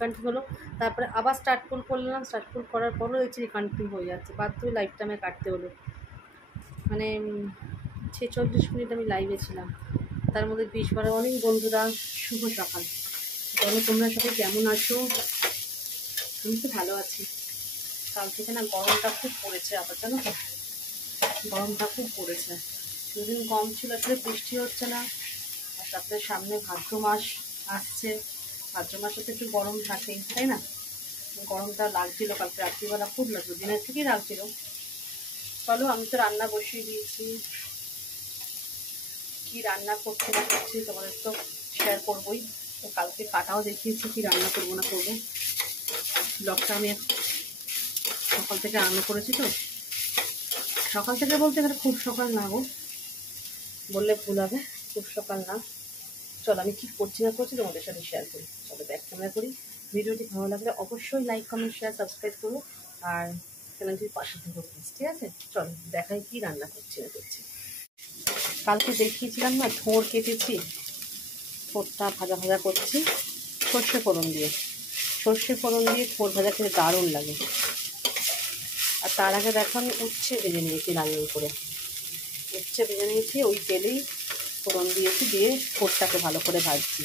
Continue হলো, তারপরে আবার স্টার্ট করলাম, স্টার্ট করার পরও দেখছি কন্টিনিউ হয়ে যাচ্ছে, বাধ্য হয়ে লাইভটা আমায় কাটতে হলো। মানে 46 মিনিট আমি লাইভে ছিলাম, তার মধ্যে 20-12 অনেক বন্ধুরা শুভ সকাল। তাহলে তোমরা সবাই কেমন আছো? আমি তো ভালো আছি। কাল থেকে না গরমটা খুব পড়েছে, আবার জানো তো গরমটা খুব পড়েছে। দুদিন কম ছিল, আসলে বৃষ্টি হচ্ছে না, আর তারপরে সামনে ভাদ্র মাস আসছে, ভাদ্র মাসে তো একটু গরম থাকে, তাই না? গরমটা লাগছিল কালকে রাত্রিবেলা, খুব লাগলো, দিনের থেকেই লাগছিল। চলো আমি তো রান্না বসিয়ে দিয়েছি, কি রান্না করতে না করছি তোমাদের তো শেয়ার করবোই। তো কালকে কাটাও দেখিয়েছি কি রান্না করবো না করবো। ব্লগটা আমি সকাল থেকে রান্না করেছি, তো সকাল থেকে বলতে এখানে খুব সকাল না গো, বললে ভুল হবে, খুব সকাল না। চলো আমি কী করছি না করছি তোমাদের সাথে শেয়ার করি। চলো ব্যাক ক্যামেরা করি। ভিডিওটি ভালো লাগলে অবশ্যই লাইক কমেন্ট শেয়ার সাবস্ক্রাইব করো, আর চ্যানেলটির পাশে থেকো প্লিজ, ঠিক আছে? চলো দেখাই কি রান্না করছি না করছি। কালকে দেখিয়েছিলাম না থোড় কেটেছি, থোড়টা ভাজা ভাজা করছি সর্ষে ফোড়ন দিয়ে। সর্ষে ফোড়ন দিয়ে থোড় ভাজা খেতে দারুণ লাগে। আর তার আগে দেখো আমি উচ্ছে ভেজে নিয়েছি, লাল লাল করে উচ্ছে ভেজে নিয়েছি, ওই তেলেই ফোড়ন দিয়েছি, দিয়ে থোড়টাকে ভালো করে ভাজছি।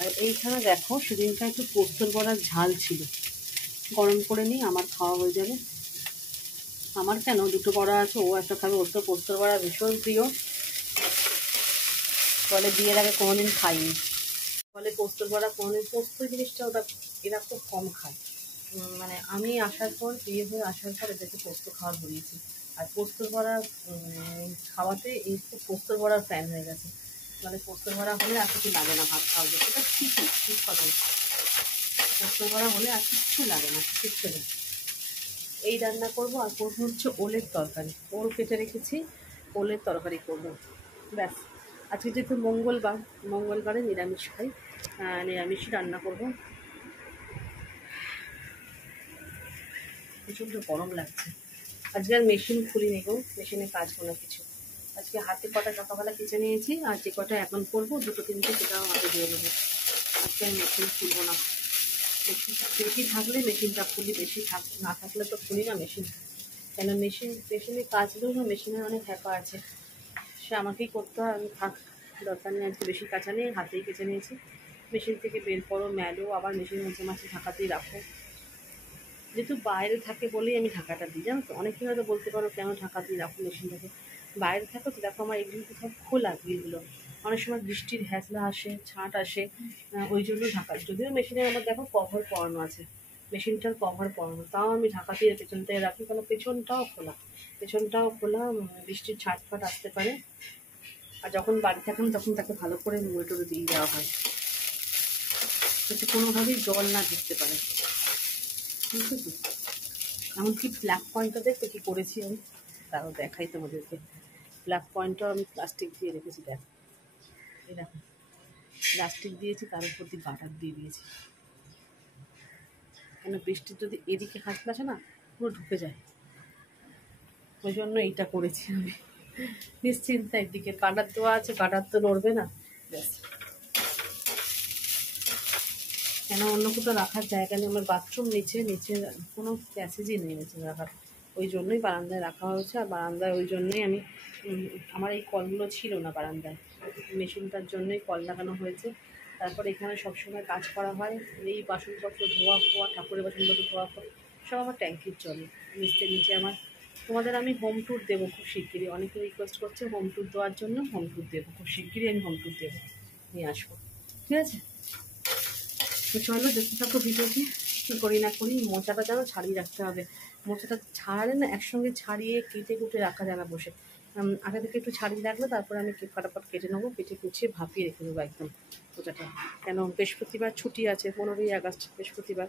আর এইখানে দেখো সেদিনটা একটু পোস্তর বড়ার ঝাল ছিল, গরম করে নিই, আমার খাওয়া হয়ে যাবে। আমার কেন, দুটো বড়া আছে, ও একটা খাবে, ওর তো পোস্তর বড়া ভীষণ প্রিয়, বলে বিয়ের আগে কোনোদিন খাইনি, বলে পোস্তর বড়া কোনোদিন, পোস্ত জিনিসটা ওটা এরা খুব কম খায়। মানে আমি আসার পর, বিয়ে হয়ে আসার পর এদেরকে পোস্ত খাওয়া ধরিয়েছি, আর পোস্তর বড়া খাওয়াতে এই খুব পোস্তর বড়ার ফ্যান হয়ে গেছে। মানে পোস্তর বড়া হলে আর কিছু লাগে না ভাত খাওয়া যায়, সেটা ঠিকই, ঠিক কথা। পোস্তর বড়া হলে আর কিচ্ছু লাগে না, কিচ্ছু নেই। এই রান্না করবো, আর করবো হচ্ছে ওলের তরকারি, ওল কেটে রেখেছি, ওলের তরকারি করবো, ব্যাস। আজকে যেহেতু মঙ্গলবার, মঙ্গলবারে নিরামিষ খাই, নিরামিষই রান্না করবো। প্রচণ্ড গরম লাগছে। আজকে আর মেশিন খুলিনি গো, মেশিনে কাজ কোনো কিছু। আজকে হাতে কটা সকালবেলা কেচে নিয়েছি, আর যে কটা এখন করবো 2-3টে সেটাও হাতে দিয়ে নেবো। আজকে আমি মেশিন খুলবো না, মেশিন বেশি থাকলে মেশিনটা খুলি, বেশি না থাকলে তো খুলি না মেশিন। কেন মেশিনে কাচলেও না মেশিনের অনেক হ্যাপা আছে, সে আমাকেই করতে হয়, আমি থাক দরকার নেই, আজকে বেশি কাঁচা নেই, হাতেই কেচে নিয়েছি। মেশিন থেকে বের করো, মেলো, আবার মেশিন মাঝে ঢাকাতেই রাখো। যেহেতু বাইরে থাকে বলেই আমি ঢাকাটা দিই, জানো তো। অনেকে হয়তো বলতে পারো কেন ঢাকা দিয়ে রাখো মেশিনটাকে, বাইরে থাকো তো। দেখো আমার এগুলো তো সব খোলা, গ্রিলগুলো অনেক সময় বৃষ্টির হ্যাঁচলা আসে, ছাঁট আসে, ওই জন্য ঢাকা। যদিও মেশিনের আমার দেখো কভার পরানো আছে, মেশিনটার কভার পরানো, তাও আমি ঢাকা দিয়ে পেছনটায় রাখি, কারণ পেছনটাও খোলা, বৃষ্টির ছাটফাট আসতে পারে। আর যখন বাড়ি থাকেন তখন তাকে ভালো করে মুড়ে টুড়ে দিয়ে দেওয়া হয়, যাতে কোনোভাবেই জল না ঢুকতে পারে, বুঝলি? এমনকি ব্ল্যাক পয়েন্টটা দেখতে কী করেছি আমি, তাও দেখাই তোমাদেরকে। ব্ল্যাক পয়েন্টটাও আমি প্লাস্টিক দিয়ে রেখেছি, দেখ এই দেখো, প্লাস্টিক দিয়েছি, তার উপর দিয়ে বাটার দিয়ে দিয়েছি, কেন বৃষ্টির যদি এদিকে হাসলে আসে না, পুরো ঢুকে যায়, ওই জন্য এইটা করেছি আমি। নিশ্চিন্তা, একদিকে বাটার দেওয়া আছে, বাটার তো নড়বে না, ব্যাস। কেন অন্য কোথাও রাখার জায়গা নেই, আমার বাথরুম নিচে কোনো প্যাসেজই নেই নিচে রাখার, ওই জন্যই বারান্দায় রাখা হয়েছে। আর বারান্দায় ওই জন্যই আমি, আমার এই কলগুলো ছিল না বারান্দায়, মেশিনটার জন্যই কল লাগানো হয়েছে। তারপর এখানে সবসময় কাজ করা হয়, এই বাসনপত্র ধোয়া ফোয়া, ঠাকুরের বাসনপত্র ধোয়া ফোয়া সব আমার ট্যাঙ্কির জলে নিচে আমার। তোমাদের আমি হোম ট্যুর দেবো খুব শিগগিরই, অনেকে রিকোয়েস্ট করছে হোম ট্যুর দেওয়ার জন্য, হোম ট্যুর দেবো খুব শিগগিরই, আমি হোম ট্যুর দেবো, নিয়ে আসবো, ঠিক আছে? তো চলো দেখতে থাকো ভিডিওটি, কী করি না করি। মোচাটা যেন ছাড়িয়ে রাখতে হবে, মোচাটা ছাড়ালে না একসঙ্গে ছাড়িয়ে কেটে কুটে রাখা যায় না বসে। আগে থেকে একটু ছাড়িয়ে রাখলে তারপরে আমি ফটাফট কেটে নেবো, কেটে কুচিয়ে ভাপিয়ে রেখে দেবো একদম মোচাটা। কেন বৃহস্পতিবার ছুটি আছে, 15ই আগস্ট বৃহস্পতিবার,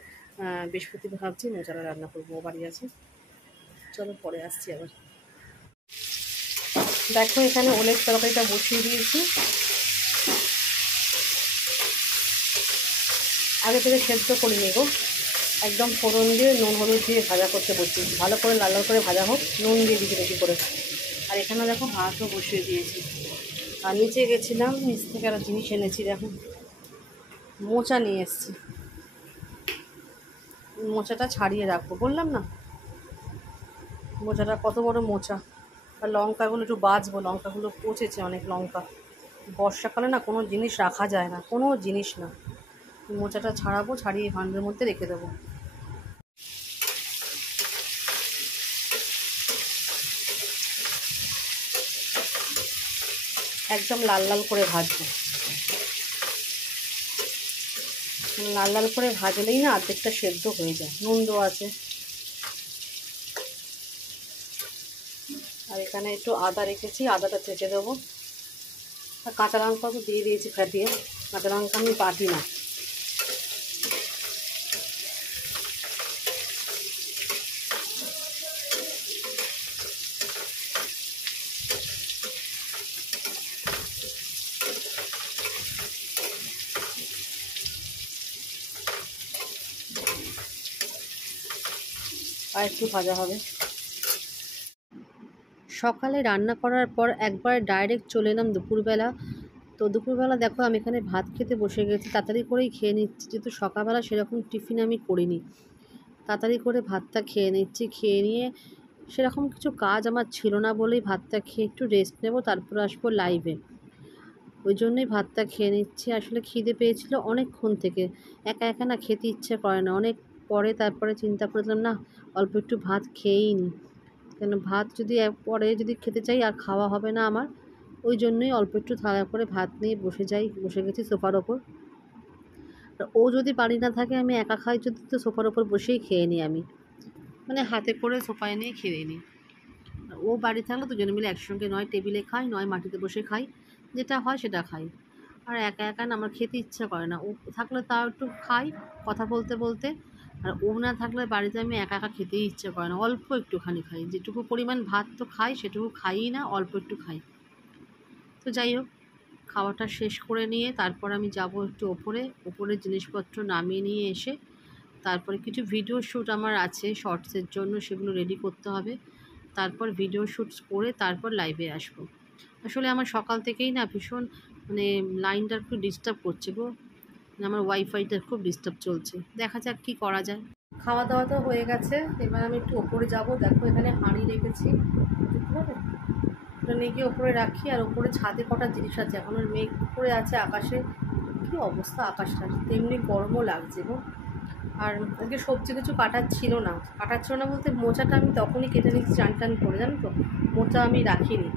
বৃহস্পতিবার ভাবছি মোচাটা রান্না করবো, ও বাড়ি আছে। চলো পরে আসছি আবার। দেখো এখানে ওলের তরকারিটা বসিয়ে দিয়েছি, আর আগে থেকে সেদ্ধ করে নেব, একদম ফোড়ন দিয়ে নুন হলুদ দিয়ে ভাজা করতে বসছি। ভালো করে লাল লাল করে ভাজা হোক, নুন দিয়ে দিচ্ছি বেশি করে। আর এখানে দেখো ভাতও বসিয়ে দিয়েছি। আর নিচে গেছিলাম, নিচ থেকে আরও জিনিস এনেছি। দেখো মোচা নিয়ে এসেছি, মোচাটা ছাড়িয়ে রাখবো, বললাম না মোচাটা কত বড় মোচা। আর লঙ্কাগুলো একটু বাছবো, লঙ্কাগুলো পচেছে অনেক লঙ্কা। বর্ষাকালে না কোনো জিনিস রাখা যায় না, কোনো জিনিস না। মোচাটা ছাড়াবো, ছাড়িয়ে ভান্ডের মধ্যে রেখে দেবো। একদম লাল লাল করে ভাজবো, লাল লাল করে ভাজলেই না অর্ধেকটা সেদ্ধ হয়ে যায়। নুন দেওয়া আছে। আর এখানে একটু আদা রেখেছি, আদাটা চেঁচে দেবো। আর কাঁচা লঙ্কা তো দিয়ে দিয়েছি ফাটিয়ে, কাঁচা লঙ্কা আমি বাটি না। আর একটু ভাজা হবে। সকালে রান্না করার পর একবার ডাইরেক্ট চলে এলাম দুপুরবেলা। তো দুপুরবেলা দেখো আমি এখানে ভাত খেতে বসে গেছি, তাড়াতাড়ি করেই খেয়ে নিচ্ছি, যেহেতু সকালবেলা সেরকম টিফিন আমি করিনি। তাড়াতাড়ি করে ভাতটা খেয়ে নিচ্ছি। খেয়ে নিয়ে সেরকম কিছু কাজ আমার ছিল না বলেই ভাতটা খেয়ে একটু রেস্ট নেব, তারপর আসবো লাইভে। ওই জন্যই ভাতটা খেয়ে নিচ্ছি। আসলে খিদে পেয়েছিল অনেকক্ষণ থেকে, একা একা না খেতে ইচ্ছে করে না। অনেক পরে তারপরে চিন্তা করলাম না অল্প একটু ভাত খেয়েই নিই, কেন ভাত যদি পরে যদি খেতে চাই আর খাওয়া হবে না আমার। ওই জন্যই অল্প একটু থালা করে ভাত নিয়ে বসে গেছি সোফার ওপর। আর ও যদি বাড়ি না থাকে, আমি একা খাই যদি, তো সোফার ওপর বসেই খেয়ে নিই আমি, মানে হাতে করে সোফায় নিয়ে খেয়ে নিই। ও বাড়ি থাকলে দুজনে মিলে একসঙ্গে নয় টেবিলে খাই, নয় মাটিতে বসে খাই, যেটা হয় সেটা খাই। আর একা একা না আমার খেতে ইচ্ছা করে না। ও থাকলে তাও একটু খাই কথা বলতে বলতে, আর ও না থাকলে বাড়িতে আমি একা একা খেতেই ইচ্ছে করে না। অল্প একটুখানি খাই, যেটুকু পরিমাণ ভাত তো খাই সেটুকু খাইই না, অল্প একটু খাই। তো যাই হোক, খাওয়াটা শেষ করে নিয়ে তারপর আমি যাব একটু ওপরে জিনিসপত্র নামিয়ে নিয়ে এসে তারপরে কিছু ভিডিও শ্যুট আমার আছে শর্টসের জন্য, সেগুলো রেডি করতে হবে। তারপর ভিডিও শ্যুটস করে তারপর লাইভে আসব। আসলে আমার সকাল থেকেই না ভীষণ মানে লাইনটা একটু ডিস্টার্ব করছে গো, আমার ওয়াইফাইটা খুব ডিস্টার্ব চলছে। দেখা যাক কী করা যায়। খাওয়া দাওয়া তো হয়ে গেছে, এবার আমি একটু ওপরে যাব। দেখো এখানে হাঁড়ি রেখেছি, বুঝতে পারবে, ওটা নিয়ে গিয়ে ওপরে রাখি। আর ওপরে ছাদে কটা জিনিস আছে, এখন আর মেঘ করে আছে আকাশে, কী অবস্থা আকাশটা, তেমনি গরমও লাগছে গো। আর আজকে সবজি কিছু কাটার ছিল না বলতে মোচাটা আমি তখনই কেটে নিয়েছি চান টান করে, জানো তো, মোচা আমি রাখিনি,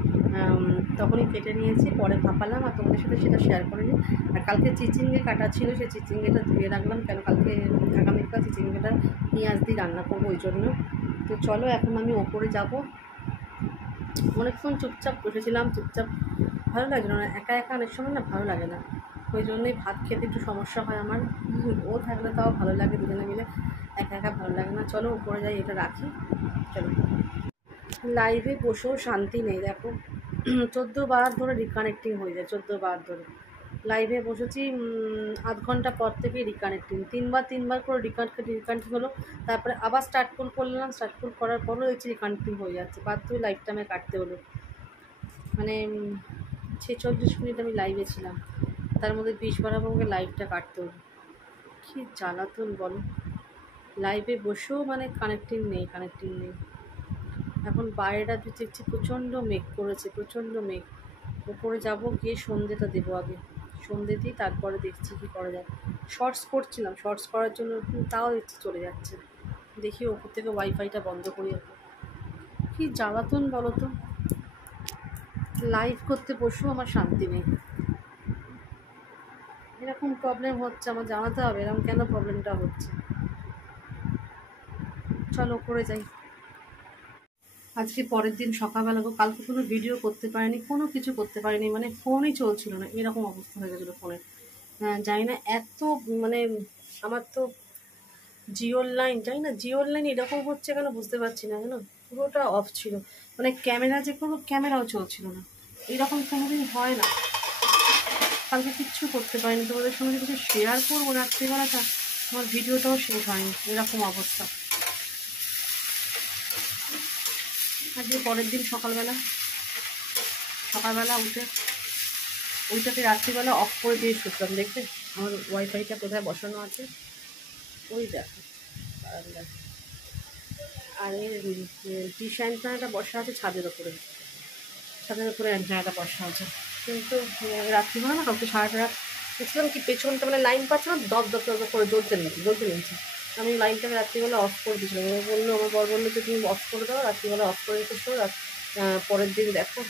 তখনই কেটে নিয়েছি, পরে ভাপালাম আর তোমাদের সাথে সেটা শেয়ার করে নিই। আর কালকে চিচিঙ্গে কাটা ছিল, সেই চিচিঙ্গেটা ধুয়ে রাখলাম, কেন কালকে আগামীকাল চিচিঙ্গেটা পেঁয়াজ দিয়ে রান্না করবো ওই জন্য। তো চলো এখন আমি ওপরে যাব। অনেকক্ষণ চুপচাপ বসেছিলাম, চুপচাপ ভালো লাগে না, একা একা অনেক সময় না ভালো লাগে না, ওই জন্যই ভাত খেতে একটু সমস্যা হয় আমার। ও থাকলে তাও ভালো লাগে, দুজনে মিলে, একা একা ভালো লাগে না। চলো উপরে যাই, এটা রাখি। চলো। লাইভে বসেও শান্তি নেই, দেখো 14 বার ধরে রিকানেক্টিং হয়ে যায়, 14 বার ধরে লাইভে বসেছি। আধ ঘন্টা পর থেকে রিকানেক্টিং, তিনবার করে রিকানেক্টিং হলো। তারপরে আবার স্টার্ট করলাম, স্টার্ট করার পরও দেখছি রিকানেক্টিং হয়ে যাচ্ছে, বাধ্য হয়ে লাইভটা আমি কাটতে হলো। মানে 46 মিনিট আমি লাইভে ছিলাম, তার মধ্যে 20 বার আমাকে লাইভটা কাটতে হলো। কী জ্বালাতন বলো, লাইভে বসেও মানে কানেক্টিং নেই। এখন বাইরেটা দেখছি প্রচণ্ড মেঘ করেছে, প্রচণ্ড মেঘ। ওপরে যাব, গিয়ে সন্ধ্যেটা দেবো আগে, সন্ধ্যে দিই তারপরে দেখছি কী করা যায়। শর্টস করছিলাম, শর্টস করার জন্য তাও দেখছি চলে যাচ্ছে। দেখি ওপর থেকে ওয়াইফাইটা বন্ধ করি। কী জ্বালাতন বলো তো, লাইভ করতে বসেও আমার শান্তি নেই। এরকম প্রবলেম হচ্ছে, আমার জানাতে হবে এরকম কেন প্রবলেমটা হচ্ছে। চলো করে যাই। আজকে পরের দিন সকালবেলা, কালকে কোনো ভিডিও করতে পারিনি, কোনো কিছু করতে পারিনি, মানে ফোনই চলছিল না, এরকম অবস্থা হয়ে গেছিলো ফোনের। জানি না এত মানে আমার তো জিওর লাইন এরকম হচ্ছে কেন বুঝতে পারছি না, জানো, পুরোটা অফ ছিল, মানে ক্যামেরা যে কোনো ক্যামেরাও চলছিল না, এরকম কোনোদিন হয় না। কালকে কিচ্ছু করতে পারিনি, তোমাদের সঙ্গে কিছু শেয়ার করবো রাত্রিবেলাটা, আমার ভিডিওটাও শেষ হয়নি, এরকম অবস্থা। আজকে পরের দিন সকালবেলা উঠে ওইটাকে রাত্রিবেলা অফ করে দিয়ে শুতলাম। দেখবে আমার ওয়াইফাইটা কোথায় বসানো আছে, ওই দেখো। আর এই ডিশ অ্যান্টেনাটা বসা আছে ছাদের ওপরে অ্যান্টেনাটা বসা আছে। কিন্তু রাত্রিবেলা না কাউকে সারাটা রাত দেখছিলাম কি পেছনটা মানে লাইন পাচ্ছে না, দপ দপ দপ করে জ্বলতে নিয়েছে। আমি লাইনটাকে রাত্রিবেলা অফ করে দিয়েছিলাম। আমার বর বললো যে তুমি অফ করে দাও, রাত্রিবেলা অফ করে রেখেছো, পরের দিন দেখো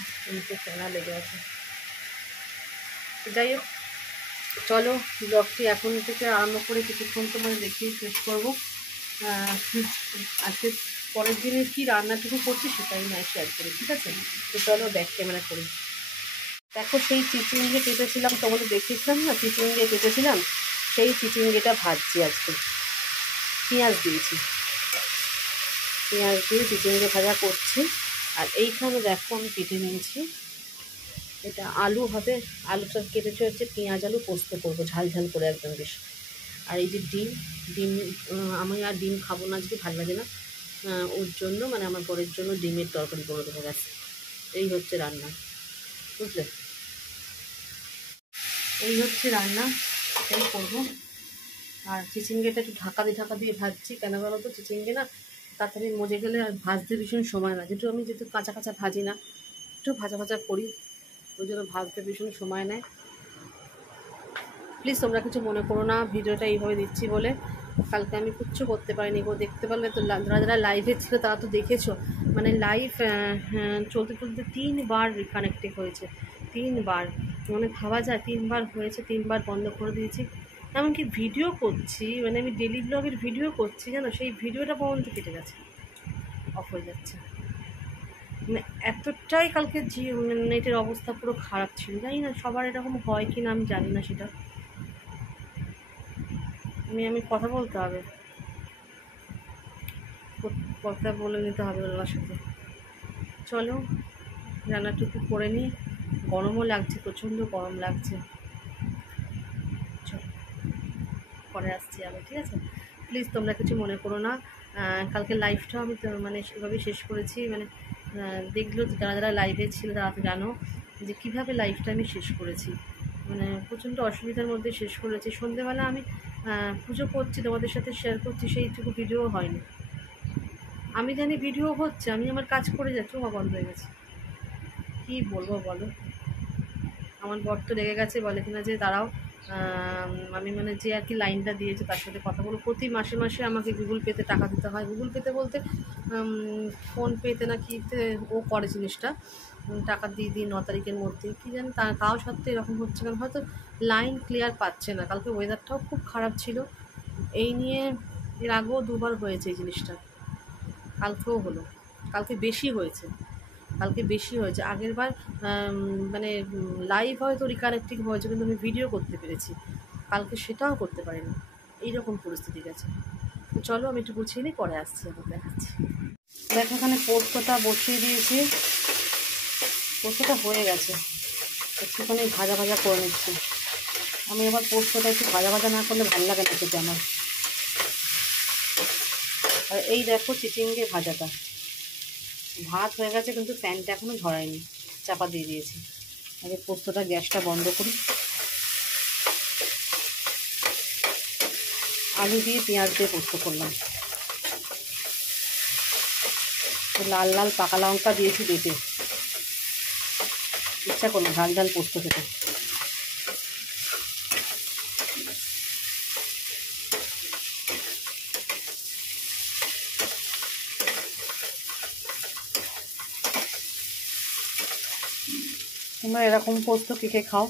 ফেনা লেগে আছে। যাই হোক, চলো ব্লগটি এখন থেকে আরম্ভ করে কিছুক্ষণ তোমাদের দেখিয়ে শেষ করবো। আজকে পরের দিনে কি রান্নাটুকু করছি সেটাই না শেয়ার করি, ঠিক আছে? তো চলো ব্যাক ক্যামেরা করি। দেখো সেই চিচিঙ্গে কেটেছিলাম, তোমাদের দেখিয়েছিলাম না চিচিঙ্গে কেটেছিলাম, সেই চিচিঙ্গেটা ভাজছি আজকে। পেঁয়াজ দিয়ে চিচিঙ্গে ভাজা করছি। আর এইখানে দেখো আমি কেটে নিয়েছি, এটা আলু হবে। আলুটা কেটেছে হচ্ছে পেঁয়াজ আলু পোস্ত করবো, ঝাল ঝাল করে একদম বেশ। আর এই যে ডিম আমি আর ডিম খাবো না আজকে, ভালো লাগে না। ওর জন্য মানে আমার বরের জন্য ডিমের তরকারি করে দেবো, ব্যাস। এই হচ্ছে রান্না, বুঝলে? এই হচ্ছে রান্না, এই করবো। আর চিচিঙ্গেটা একটু ঢাকা দিয়ে ভাজছি, কেন বলো তো? চিচিঙ্গে না তাড়াতাড়ি মজে গেলে আর ভাজতে ভীষণ সময় না, যেহেতু কাঁচা ভাজি না, একটু ভাজা করি, ওই জন্য ভাজতে ভীষণ সময় নেয়। প্লিজ তোমরা কিছু মনে করো না, ভিডিওটা এইভাবে দিচ্ছি বলে। কালকে আমি কিচ্ছু করতে পারিনি গো, দেখতে পারলে তো। যারা লাইভে ছিল তারা তো দেখেছো, মানে লাইভ চলতে 3বার রিকানেক্টিং হয়েছে, 3বার। মানে ভাবা যায় 3বার হয়েছে, 3বার বন্ধ করে দিয়েছি। এমনকি ভিডিও করছি, মানে আমি ডেলি ব্লগের ভিডিও করছি, জানো, সেই ভিডিওটা পর্যন্ত কেটে গেছে, অফ হয়ে যাচ্ছে। মানে এতটাই কালকে নেটের অবস্থা পুরো খারাপ ছিল। জানি না সবার এরকম হয় কি না, আমি জানি না সেটা। আমি কথা বলতে হবে, কথা বলে নিতে হবে ওনার সাথে। চলো রান্নাটুকু করে নিই, গরমও লাগছে, প্রচণ্ড গরম লাগছে। চলো পরে আসছি আমি, ঠিক আছে? প্লিজ তোমরা কিছু মনে করো না। কালকে লাইভটাও আমি মানে সেভাবেই শেষ করেছি, মানে দেখলো যারা লাইভে ছিল তারা তো জানো যে কীভাবে লাইভটা আমি শেষ করেছি। মানে প্রচণ্ড অসুবিধার মধ্যে শেষ করেছি। সন্ধেবেলা আমি পুজো করছি, তোমাদের সাথে শেয়ার করছি, সেইটুকু ভিডিও হয়নি। আমি জানি ভিডিও হচ্ছে, আমি আমার কাজ করে যাচ্ছি, ও বন্ধ হয়ে গেছে। কী বলবো বলো? আমার বর তো রেগে গেছে, বলে কিনা যে তারাও আমি মানে যে আর কি লাইনটা দিয়েছে তার সাথে কথা বলো। প্রতি মাসে আমাকে গুগল পেতে টাকা দিতে হয়। গুগল পেতে বলতে ফোন পেতে না কিতে ও করে জিনিসটা, টাকা দিয়ে 9 তারিখের মধ্যে, কী জানি তাও সত্ত্বে এরকম হচ্ছে। কারণ হয়তো লাইন ক্লিয়ার পাচ্ছে না। কালকে ওয়েদারটাও খুব খারাপ ছিল, এই নিয়ে এর আগেও 2বার হয়েছে এই জিনিসটা, কালকেও হলো। কালকে বেশি হয়েছে, আগের বার মানে লাইভ হয়তো রিকানেক্টিং হয়েছে, কিন্তু আমি ভিডিও করতে পেরেছি, কালকে সেটাও করতে পারিনি। এইরকম পরিস্থিতি গেছে। তো চলো আমি একটু গুছিয়ে নিই, পরে আসছি, আবার দেখাচ্ছি। দেখো এখানে পোস্তটা বসিয়ে দিয়েছি, পোস্তটা হয়ে গেছে, একটুখানি ভাজা করে নিচ্ছি। আমি আবার পোস্তটা একটু ভাজা না করলে ভালো লাগে না খেতে আমার। আর এই দেখো চিচিঙ্গে ভাজাটা, ভাত হয়ে গেছে কিন্তু ফ্যানটা এখনও ঝরায়নি, চাপা দিয়ে দিয়েছি। আগে পোস্তটা গ্যাসটা বন্ধ করি। আলু দিয়ে পেঁয়াজ দিয়ে পোস্ত করলাম, লাল পাকা লঙ্কা দিয়েছি বেটে, ইচ্ছা করলো ঝাল পোস্ত খেতে। তোমরা এরকম পোস্ত কে খাও?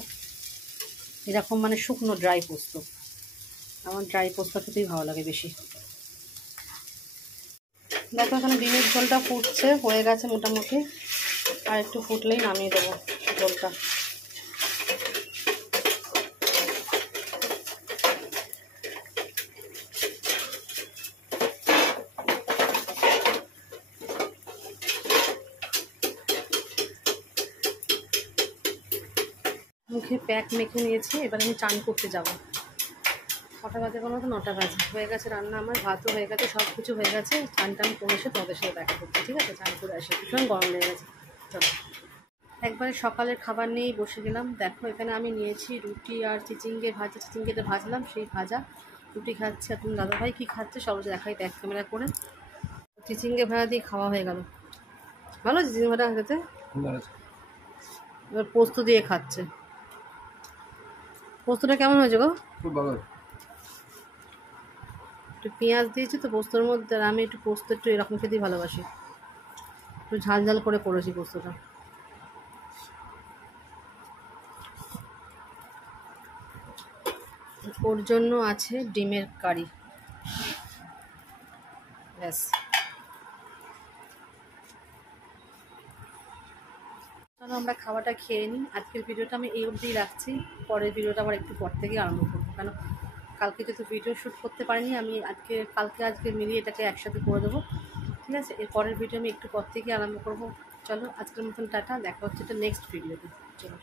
এরকম মানে শুকনো ড্রাই পোস্ত। আমার ড্রাই পোস্ত খেতেই ভালো লাগে বেশি। দেখো এখানে ডিমের ঝোলটা ফুটছে, হয়ে গেছে মোটামুটি, আর একটু ফুটলেই নামিয়ে দেবো ঝোলটা। মুখে প্যাক মেখে নিয়েছি, এবার আমি চান করতে যাব। কটা বাজে কোনো তো 9টা বাজে। হয়ে গেছে রান্না, আমার ভাতও হয়ে গেছে, সব কিছু হয়ে গেছে। চান টান করে এসে তোমাদের সাথে দেখা করছি, ঠিক আছে? চান করে আসে, ভীষণ গরম লেগে গেছে। চলো, একবারে সকালের খাবার নিয়েই বসে গেলাম। দেখো এখানে আমি নিয়েছি রুটি আর চিচিঙ্গে ভাজা, চিচিঙ্গেটা ভাজলাম, সেই ভাজা রুটি খাচ্ছে। এখন দাদাভাই কী খাচ্ছে সব দেখাই ব্যাক ক্যামেরা করে। চিচিঙ্গে ভাজা দিয়ে খাওয়া হয়ে গেল। ভালো চিচিঙ্গে ভাজা খেতে। এবার পোস্ত দিয়ে খাচ্ছে। পোস্তটা কেমন হয়েছে গো? খুব ভালো। একটু পেঁয়াজ দিয়েছি তো পোস্তর মধ্যে, আর আমি একটু পোস্ত একটু এরকম খেতেই ভালোবাসি। একটু ঝাল ঝাল করে করেছি পোস্তটা। ওর জন্য আছে ডিমের কারি, ব্যাস। চলো আমরা খাওয়াটা খেয়ে নিই। আজকের ভিডিওটা আমি এই অবধিই রাখছি। পরের ভিডিওটা আবার একটু পর থেকে আরম্ভ করবো, কেন কালকে যেহেতু ভিডিও শ্যুট করতে পারিনি, আমি কালকে মিলিয়ে এটাকে একসাথে করে দেবো, ঠিক আছে? এর পরের ভিডিও আমি একটু পর থেকে আরম্ভ করবো। চলো আজকের মতন টাটা, দেখা হচ্ছে এটা নেক্সট ভিডিওতে। চলো।